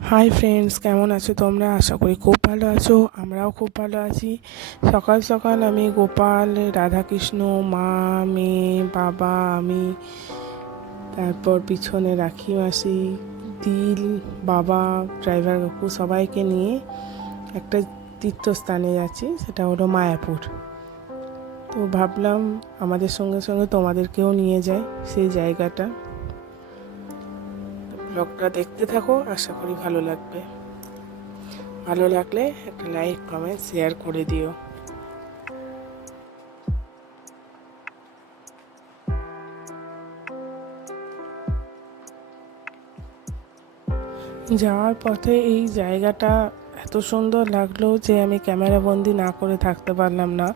Hi friends, কেমন আছো তোমরা? আশা করি খুব ভালো আছো। আমরাও খুব ভালো আছি। সকাল সকাল আমি গোপাল, রাধাকৃষ্ণ, মা, মেয়ে, বাবা, আমি, তারপর পিছনে রাখি মাসি, দিল, বাবা, ড্রাইভার কাকু সবাইকে নিয়ে একটা তীর্থস্থানে যাচ্ছি, সেটা হলো মায়াপুর। তো ভাবলাম আমাদের সঙ্গে সঙ্গে তোমাদেরকেও নিয়ে যাই সেই জায়গাটা। ব্লগটা দেখতে থাকো, আশা করি ভালো লাগবে। ভালো লাগলে একটা লাইক, কমেন্ট, শেয়ার করে দিও। যাওয়ার পথে এই জায়গাটা এত সুন্দর লাগলো যে আমি ক্যামেরা বন্দি না করে থাকতে পারলাম না।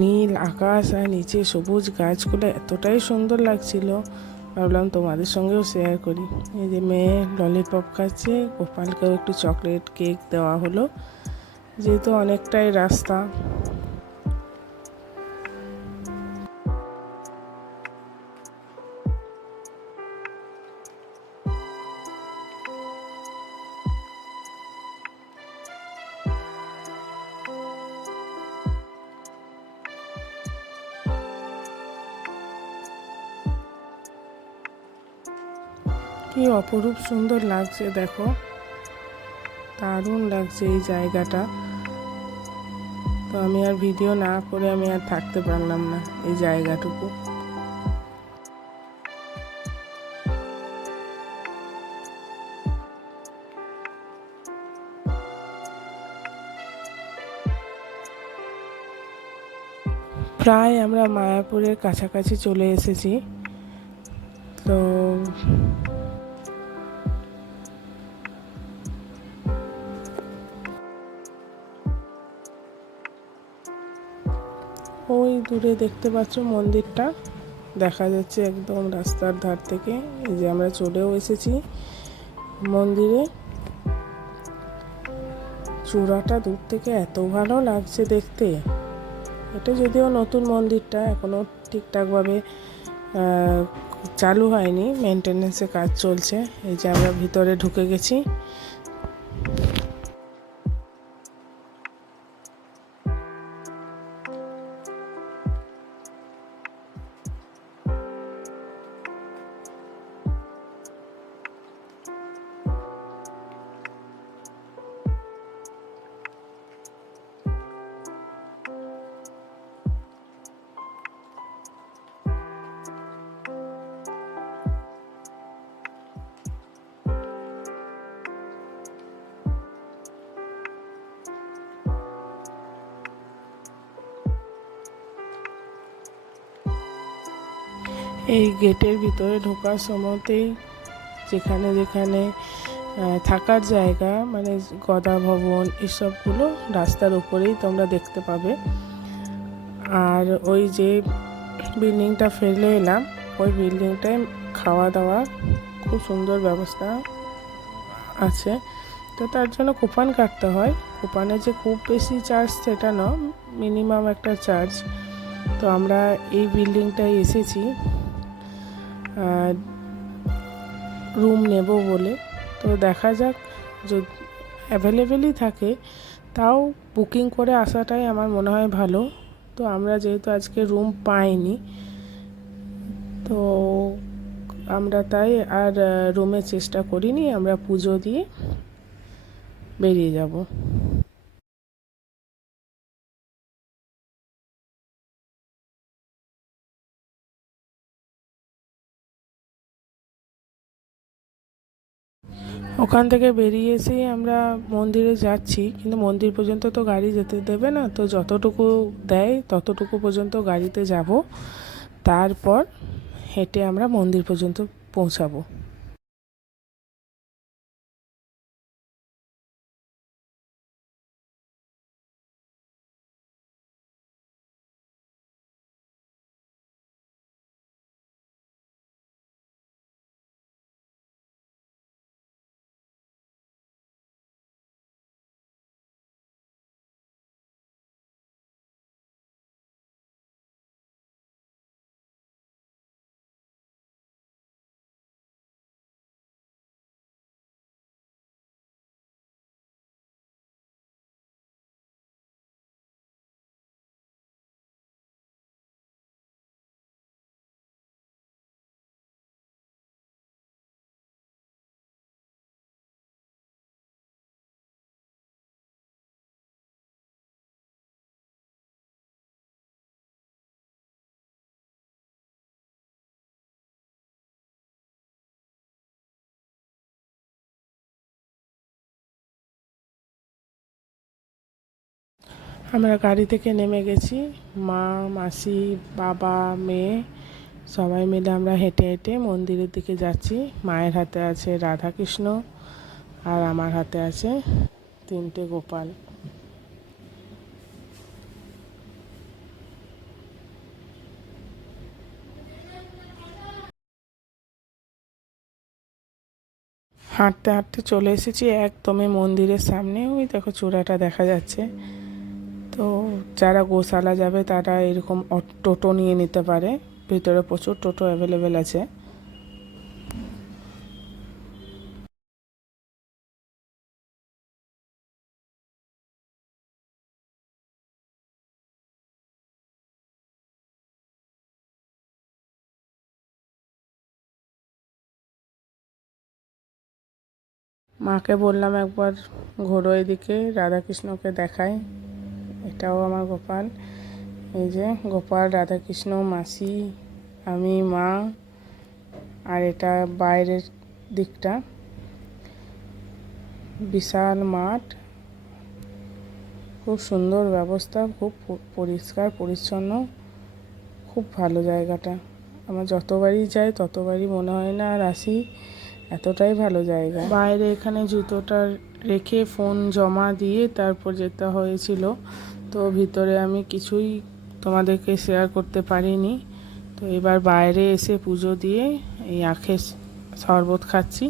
নীল আকাশ আর নিচে সবুজ গাছগুলো এতটাই সুন্দর লাগছিল, ভাবলাম তোমাদের সঙ্গেও শেয়ার করি। এই যে মেয়ে ললিপপ খাচ্ছে, গোপালকেও একটু চকলেট কেক দেওয়া হলো, যেহেতু অনেকটাই রাস্তা। কি অপরূপ সুন্দর লাগছে দেখো, দারুণ লাগছে এই জায়গাটা। তো আমি আর ভিডিও না করে আমি আর থাকতে পারলাম না এই জায়গাটুকু। প্রায় আমরা মায়াপুরের কাছাকাছি চলে এসেছি। তো ওই দূরে দেখতে পাচ্ছ মন্দিরটা, দেখা যাচ্ছে একদম রাস্তার ধার থেকে। এই যে আমরা চলেও এসেছি মন্দিরে। চূড়াটা দূর থেকে এত ভালো লাগছে দেখতে। এটা যদিও নতুন মন্দিরটা, এখনও ঠিকঠাকভাবে চালু হয়নি, মেনটেন্যান্সের কাজ চলছে। এই যে আমরা ভিতরে ঢুকে গেছি। এই গেটের ভিতরে ঢোকার সময়তেই যেখানে যেখানে থাকার জায়গা, মানে গদা ভবন, এসবগুলো রাস্তার উপরেই তোমরা দেখতে পাবে। আর ওই যে বিল্ডিংটা ফেলে এলাম, ওই বিল্ডিংটায় খাওয়া দাওয়া খুব সুন্দর ব্যবস্থা আছে। তো তার জন্য কুপন কাটতে হয়। কুপনে যে খুব বেশি চার্জ সেটা না, মিনিমাম একটা চার্জ। তো আমরা এই বিল্ডিংটায় এসেছি রুম নেব বলে। তো দেখা যাক, যদি অ্যাভেলেবেলই থাকে তাও বুকিং করে আসাটাই আমার মনে হয় ভালো। তো আমরা যেহেতু আজকে রুম পাইনি, তো আমরা তাই আর রুমের চেষ্টা করিনি, আমরা পুজো দিয়ে বেরিয়ে যাব। ওখান থেকে বেরিয়ে এসেই আমরা মন্দিরে যাচ্ছি, কিন্তু মন্দির পর্যন্ত তো গাড়ি যেতে দেবে না। তো যতটুকু দেয় ততটুকু পর্যন্ত গাড়িতে যাব, তারপর হেঁটে আমরা মন্দির পর্যন্ত পৌঁছাবো। আমরা গাড়ি থেকে নেমে গেছি, মা, মাসি, বাবা, মেয়ে সবাই মিলে আমরা হেঁটে হেঁটে মন্দিরের দিকে যাচ্ছি। মায়ের হাতে আছে রাধাকৃষ্ণ আর আমার হাতে আছে 3টে গোপাল। হাঁটতে হাঁটতে চলে এসেছি একদমই মন্দিরের সামনে। ওই দেখো চূড়াটা দেখা যাচ্ছে। তো যারা গোশালা যাবে তারা এরকম টোটো নিয়ে নিতে পারে, ভিতরে প্রচুর টোটো অ্যাভেলেবেল আছে। মাকে বললাম একবার ঘোরো এদিকে, রাধাকৃষ্ণকে দেখাই। এটাও আমার গোপাল। এই যে গোপাল, রাধাকৃষ্ণ, মাসি, আমি, মা। আর এটা বাইরের দিকটা, বিশাল মাঠ, খুব সুন্দর ব্যবস্থা, খুব পরিষ্কার পরিচ্ছন্ন, খুব ভালো জায়গাটা। আমার যতবারই যাই ততবারই মনে হয় না আর আসি, এতটাই ভালো জায়গা। বাইরে এখানে জুতোটা রেখে ফোন জমা দিয়ে তারপর যেতে হয়েছিল। তো ভিতরে আমি কিছুই তোমাদেরকে শেয়ার করতে পারিনি। তো এবার বাইরে এসে পুজো দিয়ে এই আখের শরবত খাচ্ছি।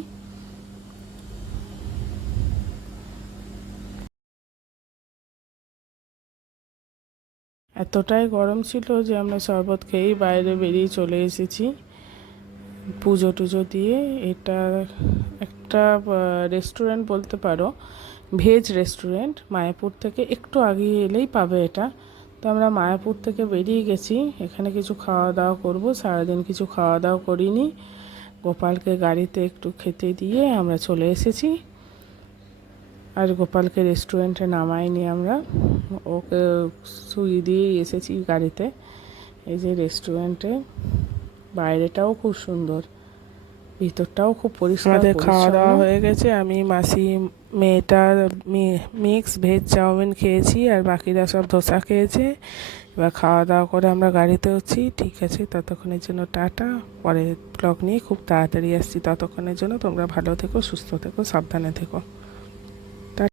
এতটাই গরম ছিল যে আমরা শরবত খেয়েই বাইরে বেরিয়ে চলে এসেছি পুজো টুজো দিয়ে। এটা একটা রেস্টুরেন্ট বলতে পারো, ভেজ রেস্টুরেন্ট। মায়াপুর থেকে একটু আগে এলেই পাবে এটা। তো আমরা মায়াপুর থেকে বেরিয়ে গেছি, এখানে কিছু খাওয়া দাওয়া করবো। সারাদিন কিছু খাওয়া দাওয়া করিনি। গোপালকে গাড়িতে একটু খেতে দিয়ে আমরা চলে এসেছি। আর গোপালকে রেস্টুরেন্টে নামাইনি আমরা, ওকে শুইয়ে দিয়েই এসেছি গাড়িতে। এই যে রেস্টুরেন্টে বাইরেটাও খুব সুন্দর, ভিতরটাও খুব পরিষ্কার। আমাদের খাওয়া দাওয়া হয়ে গেছে। আমি, মাসি, মেয়েটা মিক্স ভেজ চাউমিন খেয়েছি আর বাকিরা সব ধোসা খেয়েছে। এবার খাওয়া দাওয়া করে আমরা গাড়িতে হচ্ছি। ঠিক আছে, ততক্ষণের জন্য টাটা। পরে ব্লগ নিয়ে খুব তাড়াতাড়ি আসছি। ততক্ষণের জন্য তোমরা ভালো থেকো, সুস্থ থেকো, সাবধানে থেকো।